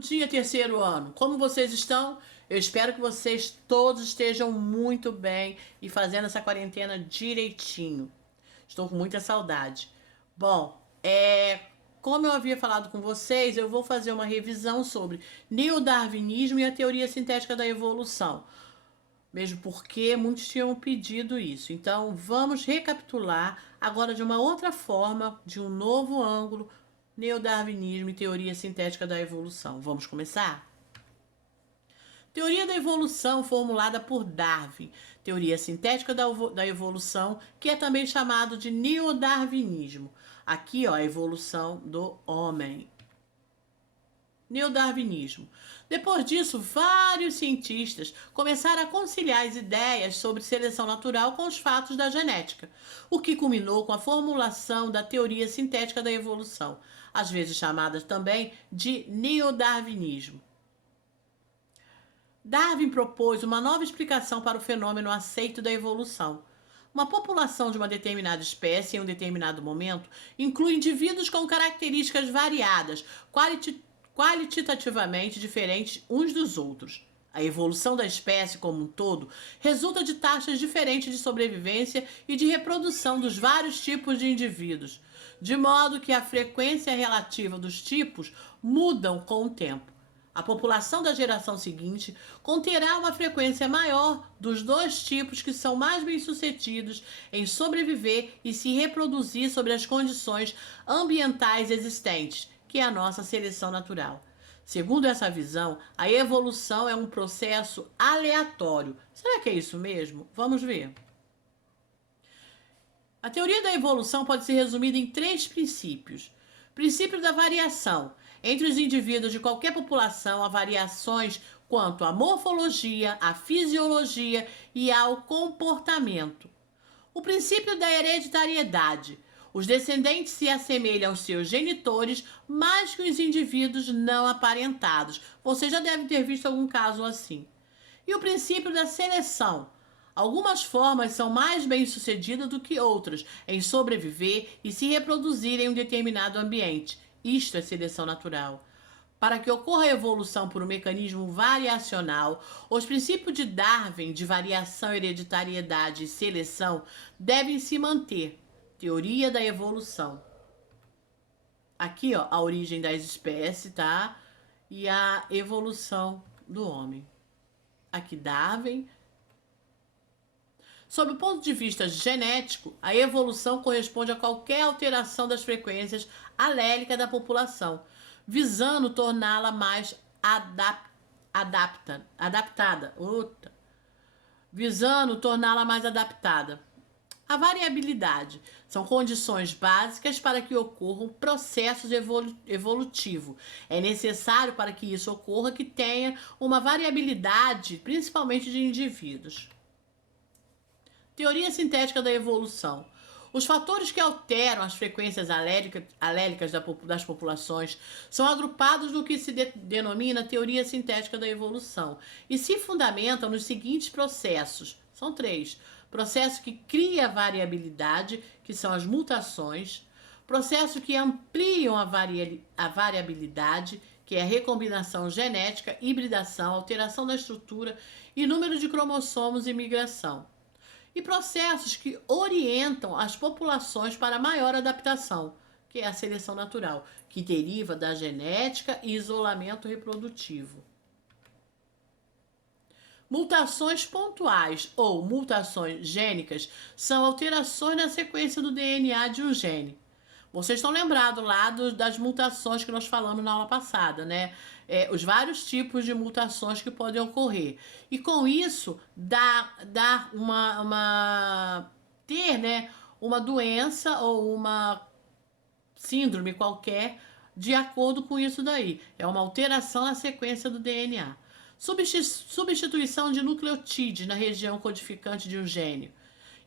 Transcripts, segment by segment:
Bom dia, terceiro ano. Como vocês estão? Eu espero que vocês todos estejam muito bem e fazendo essa quarentena direitinho. Estou com muita saudade. Bom, como eu havia falado com vocês, eu vou fazer uma revisão sobre neodarwinismo e a teoria sintética da evolução. Mesmo porque muitos tinham pedido isso. Então, vamos recapitular agora de uma outra forma, de um novo ângulo, neodarwinismo e teoria sintética da evolução. Vamos começar? Teoria da evolução formulada por Darwin, teoria sintética da evolução, que é também chamado de neodarwinismo. Aqui, ó, a evolução do homem. Neodarwinismo. Depois disso, vários cientistas começaram a conciliar as ideias sobre seleção natural com os fatos da genética, o que culminou com a formulação da teoria sintética da evolução, às vezes chamada também de neodarwinismo. Darwin propôs uma nova explicação para o fenômeno aceito da evolução. Uma população de uma determinada espécie em um determinado momento inclui indivíduos com características variadas, qualitativamente diferentes uns dos outros. A evolução da espécie como um todo resulta de taxas diferentes de sobrevivência e de reprodução dos vários tipos de indivíduos, de modo que a frequência relativa dos tipos mudam com o tempo. A população da geração seguinte conterá uma frequência maior dos dois tipos que são mais bem-sucedidos em sobreviver e se reproduzir sobre as condições ambientais existentes, que é a nossa seleção natural. Segundo essa visão, a evolução é um processo aleatório. Será que é isso mesmo? Vamos ver. A teoria da evolução pode ser resumida em três princípios. Princípio da variação. Entre os indivíduos de qualquer população, há variações quanto à morfologia, à fisiologia e ao comportamento. O princípio da hereditariedade. Os descendentes se assemelham aos seus genitores mais que os indivíduos não aparentados. Você já deve ter visto algum caso assim. E o princípio da seleção. Algumas formas são mais bem-sucedidas do que outras em sobreviver e se reproduzir em um determinado ambiente. Isto é seleção natural. Para que ocorra a evolução por um mecanismo variacional, os princípios de Darwin de variação, hereditariedade e seleção devem se manter. Teoria da evolução. Aqui, ó, a origem das espécies, tá? E a evolução do homem. Aqui, Darwin. Sob o ponto de vista genético, a evolução corresponde a qualquer alteração das frequências alélicas da população, visando torná-la mais adaptada. Visando torná-la mais adaptada. A variabilidade são condições básicas para que ocorram processos evolutivos. É necessário para que isso ocorra que tenha uma variabilidade, principalmente de indivíduos. Teoria sintética da evolução. Os fatores que alteram as frequências alélicas das populações são agrupados no que se denomina teoria sintética da evolução e se fundamentam nos seguintes processos. São três. Processo que cria variabilidade, que são as mutações. Processo que ampliam a variabilidade, que é a recombinação genética, hibridação, alteração da estrutura e número de cromossomos e migração. E processos que orientam as populações para maior adaptação, que é a seleção natural, que deriva da genética e isolamento reprodutivo. Mutações pontuais ou mutações gênicas são alterações na sequência do DNA de um gene. Vocês estão lembrados lá das mutações que nós falamos na aula passada, né? Os vários tipos de mutações que podem ocorrer. E com isso, ter, né, uma doença ou uma síndrome qualquer de acordo com isso daí. É uma alteração na sequência do DNA. Substituição de nucleotídeos na região codificante de um gene.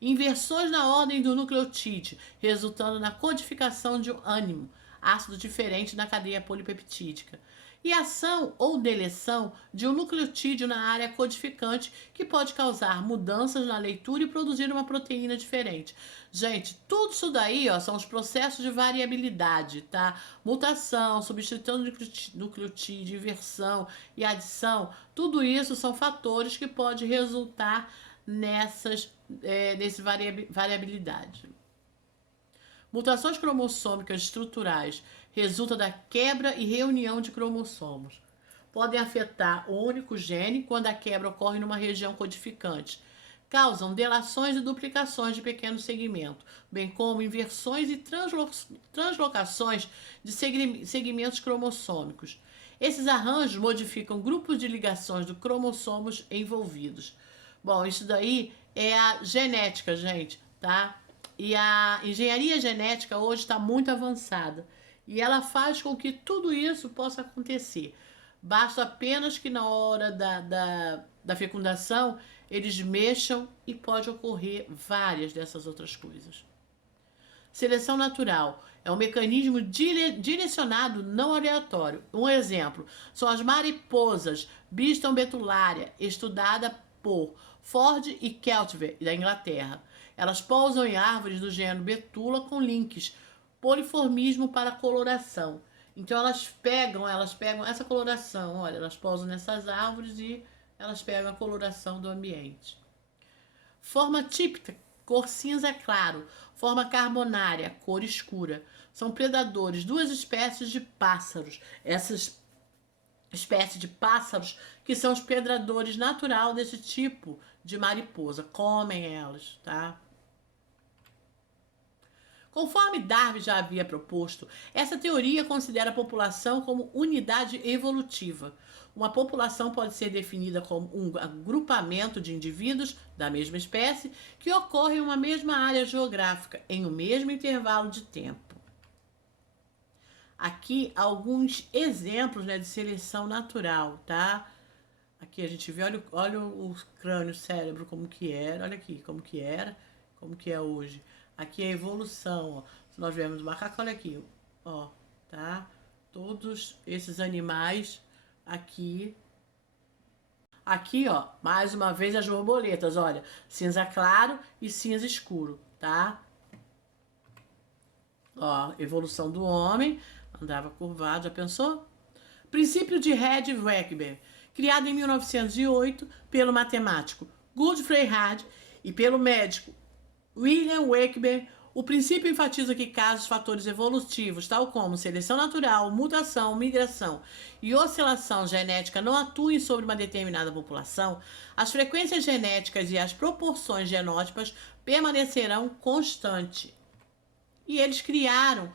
Inversões na ordem do nucleotídeo, resultando na codificação de um ácido diferente na cadeia polipeptídica. e ação ou deleção de um nucleotídeo na área codificante que pode causar mudanças na leitura e produzir uma proteína diferente. Gente, tudo isso daí, ó, são os processos de variabilidade, tá? Mutação, substituição de nucleotídeo, inversão e adição, tudo isso são fatores que podem resultar nesse variabilidade. Mutações cromossômicas estruturais resultam da quebra e reunião de cromossomos. Podem afetar o único gene quando a quebra ocorre numa região codificante. Causam delações e duplicações de pequenos segmentos, bem como inversões e translocações de segmentos cromossômicos. Esses arranjos modificam grupos de ligações dos cromossomos envolvidos. Bom, isso daí é a genética, gente, tá? E a engenharia genética hoje está muito avançada e ela faz com que tudo isso possa acontecer. Basta apenas que na hora da fecundação eles mexam e pode ocorrer várias dessas outras coisas. Seleção natural é um mecanismo direcionado não aleatório. Um exemplo são as mariposas Biston betulária, estudada por Ford e Keltner, da Inglaterra. Elas pousam em árvores do gênero Betula com links, poliformismo para coloração. Então elas pegam essa coloração, olha, elas pousam nessas árvores e elas pegam a coloração do ambiente. Forma típica, cor cinza claro. Forma carbonária, cor escura. São predadores, duas espécies de pássaros. Essas espécies de pássaros que são os predadores natural desse tipo de mariposa. Comem elas, tá? Conforme Darwin já havia proposto, essa teoria considera a população como unidade evolutiva. Uma população pode ser definida como um agrupamento de indivíduos da mesma espécie que ocorre em uma mesma área geográfica, em um mesmo intervalo de tempo. Aqui alguns exemplos, né, de seleção natural, tá? Aqui a gente vê, olha o crânio, o cérebro, como que era, olha aqui, como que era, como que é hoje. Aqui é a evolução, ó. Se nós vemos o macaco, olha aqui, ó, tá? Todos esses animais aqui. Aqui, ó, mais uma vez as borboletas, olha, cinza claro e cinza escuro, tá? Ó, evolução do homem, andava curvado, já pensou? Princípio de Red-Wegener, criado em 1908 pelo matemático Godfrey Hard e pelo médico William Wegener. O princípio enfatiza que casos fatores evolutivos, tal como seleção natural, mutação, migração e oscilação genética não atuem sobre uma determinada população, as frequências genéticas e as proporções genótipas permanecerão constantes. E eles criaram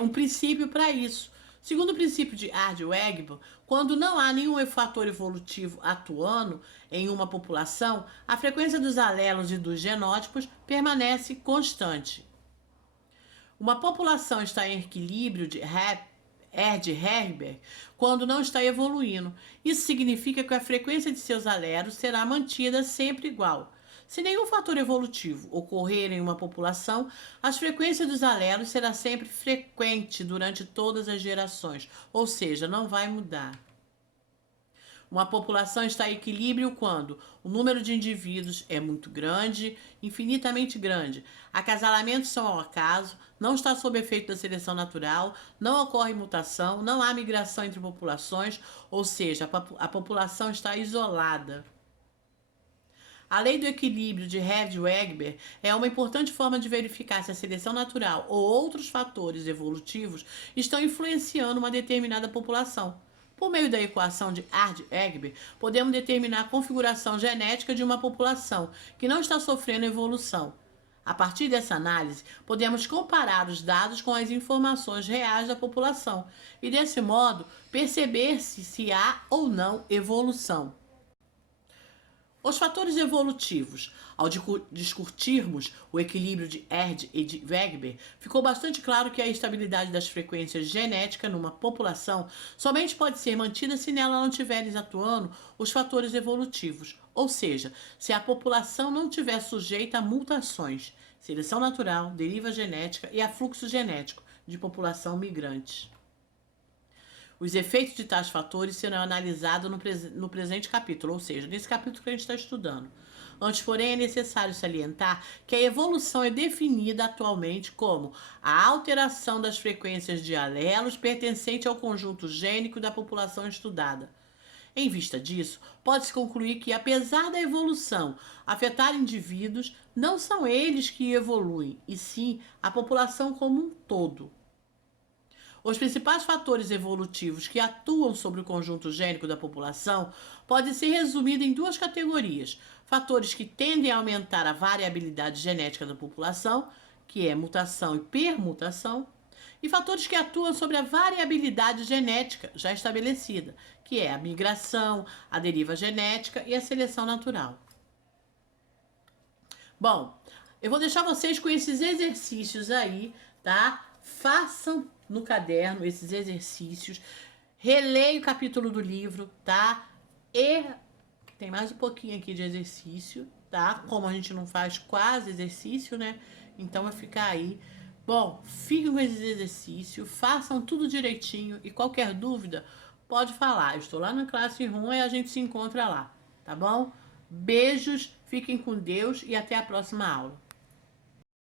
um princípio para isso. Segundo o princípio de Hard-Wegener, quando não há nenhum fator evolutivo atuando em uma população, a frequência dos alelos e dos genótipos permanece constante. Uma população está em equilíbrio de Herd-Herbert quando não está evoluindo. Isso significa que a frequência de seus alelos será mantida sempre igual. Se nenhum fator evolutivo ocorrer em uma população, as frequências dos alelos será sempre frequente durante todas as gerações, ou seja, não vai mudar. Uma população está em equilíbrio quando o número de indivíduos é muito grande, infinitamente grande. Acasalamentos são ao acaso, não está sob efeito da seleção natural, não ocorre mutação, não há migração entre populações, ou seja, a população está isolada. A lei do equilíbrio de Herd-Wegener é uma importante forma de verificar se a seleção natural ou outros fatores evolutivos estão influenciando uma determinada população. Por meio da equação de Herd-Wegener, podemos determinar a configuração genética de uma população que não está sofrendo evolução. A partir dessa análise, podemos comparar os dados com as informações reais da população e, desse modo, perceber se há ou não evolução. Os fatores evolutivos. Ao discutirmos o equilíbrio de Herd e de Wegener, ficou bastante claro que a estabilidade das frequências genéticas numa população somente pode ser mantida se nela não estiverem atuando os fatores evolutivos, ou seja, se a população não estiver sujeita a mutações, seleção natural, deriva genética e a fluxo genético de população migrante. Os efeitos de tais fatores serão analisados no presente capítulo, ou seja, nesse capítulo que a gente está estudando. Antes, porém, é necessário salientar que a evolução é definida atualmente como a alteração das frequências de alelos pertencente ao conjunto gênico da população estudada. Em vista disso, pode-se concluir que, apesar da evolução afetar indivíduos, não são eles que evoluem, e sim a população como um todo. Os principais fatores evolutivos que atuam sobre o conjunto gênico da população podem ser resumidos em duas categorias: fatores que tendem a aumentar a variabilidade genética da população, que é mutação e permutação, e fatores que atuam sobre a variabilidade genética já estabelecida, que é a migração, a deriva genética e a seleção natural. Bom, eu vou deixar vocês com esses exercícios aí, tá? Façam no caderno esses exercícios, releia o capítulo do livro, tá? E tem mais um pouquinho aqui de exercício, tá? Como a gente não faz quase exercício, né? Então vai ficar aí. Bom, fiquem com esses exercícios, façam tudo direitinho e qualquer dúvida pode falar. Eu estou lá na Classroom e a gente se encontra lá, tá bom? Beijos, fiquem com Deus e até a próxima aula.